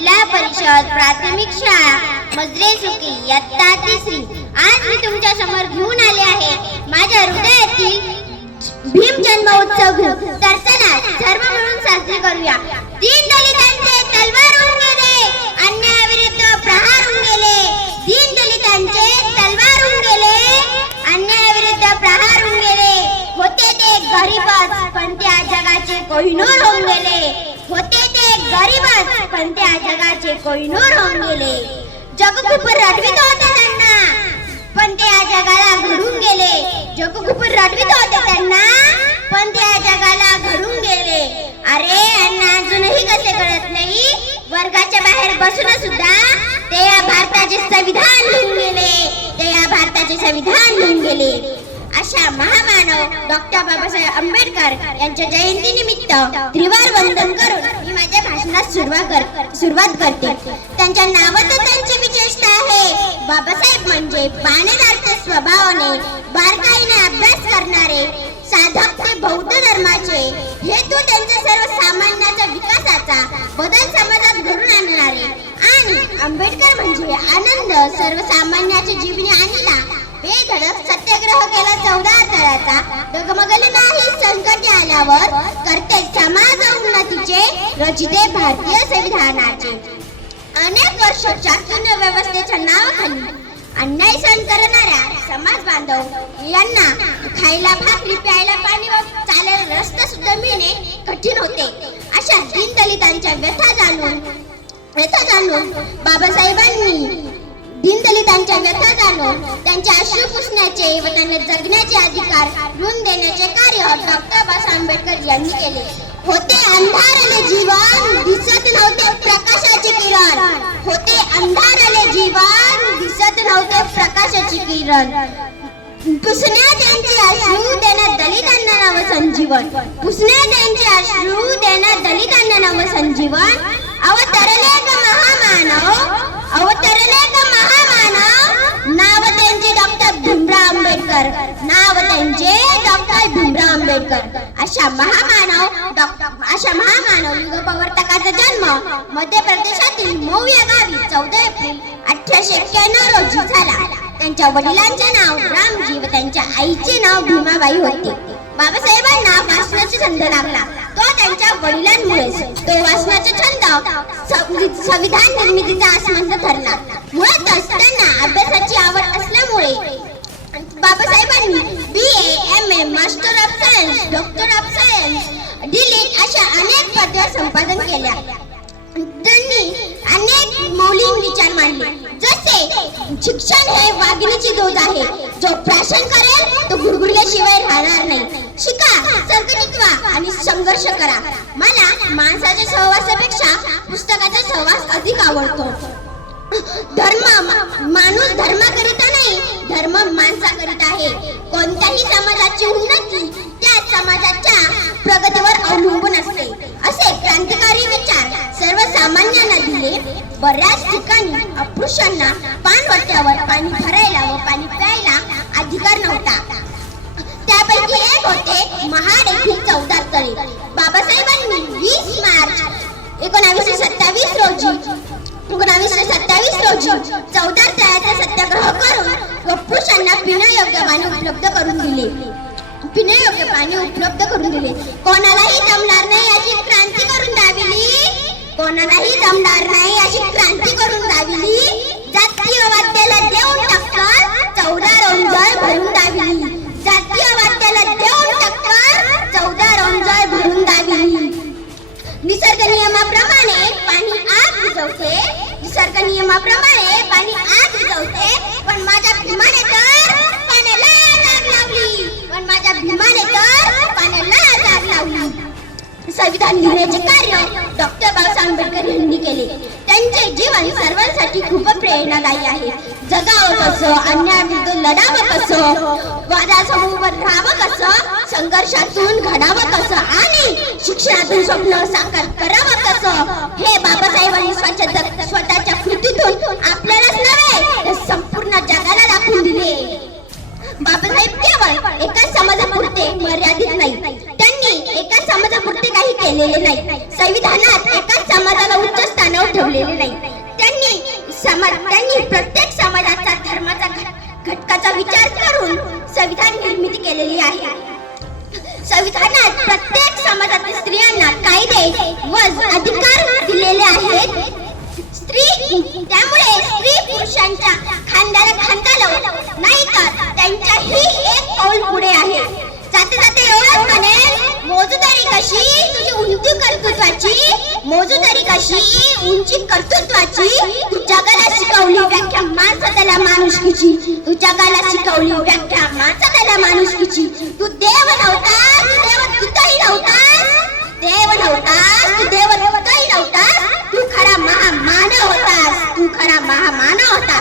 जिल्हा परिषद प्राथमिक शाळा मजरे सुकी इयत्ता 3री। आज मी तुमच्या समोर घेऊन आले आहे माझ्या हृदयातील भीम जन्मोत्सव घेऊन। तर चला सर्व मिळून साजरे करूया। दीन दलितांचे तलवार होऊन गेले, अन्यायाविरुद्ध प्रहार होऊन गेले। दीन दलितांचे तलवार होऊन गेले, अन्यायाविरुद्ध प्रहार होऊन गेले। होते ते गरीबच पण त्या जगाचे कोहिनूर होऊन गेले। होते ते गरीबच पण त्या जगाचे कोहिनूर होऊन गेले। जग खूप रडवीत होते त्यांना पण त्या जगाला घडून गेले। जग खूप रडवीत होते त्यांना पण त्या जगाला घडून गेले। अरे यांना अजूनही कसे कळत नाही, वर्गाच्या बाहेर बसून सुद्धा ते या भारताचे संविधान लिहून गेले। ते या भारताचे संविधान लिहून गेले। अशा महामानव डॉक्टर बाबासाहेब आंबेडकर यांच्या जयंतीनिमित्त त्रिवार वंदन करून मी माझ्या भाषणास सुरुवात करते। त्यांच्या नावात त्यांची विशेषता आहे। बाबासाहेब म्हणजे पाणेदार स्वभावाने बारकाईने अभ्यास करणारे, साधक ते बौद्ध धर्माचे हेतू त्यांच्या सर्वसामान्यांच्या विकासाचा बदल समाजात घडून आणणारे। आणि आंबेडकर म्हणजे आनंद सर्वसामान्याच्या जीवनी आणला। बेधडक सत्याग्रह केला 14 तळाचा, डगमगले नाही संकट आल्यावर, करते समाज उन्नतीचे रचिते भारतीय संविधानाचे। अनेक वर्ष चातुर्य व्यवस्थेच्या नावाखाली अन्याय सहन करणाऱ्या समाज बांधव यांना खायला भाकरी, प्यायला पाणी व चालायला रस्ता सुद्धा मिळणे कठीण होते। अशा दीन दलितांच्या व्यथा जाणून बाबासाहेबांनी दीनदलितांच्या व्यथा जाणून त्यांचे अश्रू पुसण्याचे व त्यांना जगण्याचे अधिकार मिळवून देण्याचे कार्य डॉक्टर बाबासाहेब आंबेडकर यांनी केले। होते अंधारले जीवन, दिसत नव्हते प्रकाशाचे किरण। होते अंधारले जीवन, दिसत नव्हते प्रकाशाचे किरण। पुसण्यात त्यांचे अश्रू देण्यात दलितांना नव संजीवन। पुसण्यात त्यांचे अश्रू देण्यात दलितांना नव संजीवन। अवतरले ग महामानव, अवतरले ग महामानव, नाव त्यांचे डॉक्टर भीमराव आंबेडकर। नाव त्यांचे डॉक्टर भीमराव आंबेडकर। अशा महामानव युगप्रवर्तकाचा जन्म मध्य प्रदेशातील मऊ या गावी 14 एप्रिल 1891 रोजी झाला। त्यांच्या वडिलांचे नाव रामजी व त्यांच्या आईचे नाव भीमाबाई होते। बाबासाहेबांना वाचनाचा छंद लागला तो त्यांच्या वडिलांमुळेच। तो वाचनाचा छंद संविधान निर्मितीचा आस्मंत ठरला। मुळातच त्यांना अभ्यासाची आवड असल्यामुळे बाबासाहेबांनी BA, MA, master of science, doctor of science, DLitt अशा अनेक पदव्या संपादन केल्या। त्यांनी अनेक मौलिक विचार मांडले, जसे शिक्षण हे वाघिणीची दूध आहे, जो प्राशन करेल तो गुडगुडल्याशिवाय राहणार नाही। शिका, संघटित व्हा आणि संघर्ष करा। मला माणसाच्या सहवासापेक्षा पुस्तकाचा सहवास अधिक आवडतो। माणूस धर्माकरिता नाही, धर्म माणसाकरिता आहे। कोणत्याही समाजाची उन्नती त्या समाजाच्या प्रगतीवर अवलंबून असते, असे क्रांतिकारी विचार सर्वसामान्यांना दिले। बऱ्याच ठिकाणी अस्पृश्यांना पाणवट्यावर पाणी भरायला व पाणी प्यायला अधिकार नव्हता। त्यापैकी एक होते महाड येथील 14 तळे। बाबासाहेबांनी 20 मार्च 1927 रोजी 14 तळ्याचा सत्याग्रह करून अस्पृश्यांना पिण्यायोग्य पाणी उपलब्ध करून दिले। कोणालाही जमणार नाही अशी क्रांती करून दाविली। कोणालाही जमणार नाही अशी क्रांती करून दाविली। जातीयवाद्याला देऊन टक्कर 14 रोंजळ भरून दाविली। जातीयवाद्याला देऊन टक्कर 14 रोंजळ भरून दाविली। निसर्ग नियमाप्रमाणे पाणी आग विझवते, निसर्ग नियमाप्रमाणे पाणी आग विझवते, पण माझ्या भीमाने तर पाण्याला आग लावली। पण माझ्या भीमाने तर पाण्याला आग लावली। संविधान लिहिण्याचे कार्य डॉक्टर बाबासाहेब आंबेडकर यांनी केले। त्यांचे जीवन सर्वांसाठी खूप प्रेरणादायी आहे। जगावं कसं, अन्यायाविरुद्ध लढावं कसं, वादासमोर राहावं कसं, संघर्षातून घडावं कसं आणि शिक्षणातून स्वप्न साकार करावं कसं, हे बाबासाहेबांनी स्वतःच्या कृतीतून आपल्यालाच नव्हे तर संपूर्ण जगाला दाखवून दिले। बाबासाहेब केवळ एका समाजापुरते मर्यादित नाही, त्यांनी एका समाजापुरते काही केलेले नाही। संविधानात एका समाजाला उच्च स्थानावर ठेवलेले भविष्याचा विचार करून संविधान निर्मिती केलेली आहे. संविधानात प्रत्येक समाजातील स्त्रियांना कायदे व अधिकार दिलेले आहेत. त्यामुळे स्त्री पुरुषांच्या खांद्याला खांदा लावून नाही तर त्यांच्याही एक पाऊल पुढे आहे. जाते जाते एवढंच म्हणेल, मोजदारी कशी तुझी उंची कर्तृत्वाची, मोजदारी कशी उंची कर्तृत्वाची, तू जगाला शिकवली व्याख्या माणसाला माणुसकीची, तू जगाला शिकवली व्याख्या माणसाला माणुसकीची. तू देव नव्हतास, तू देवदूतही नव्हतास, देव नव्हतास, तू देवदूतही नव्हतास, तू खरा महामानव होतास, तू खरा महामानव होता.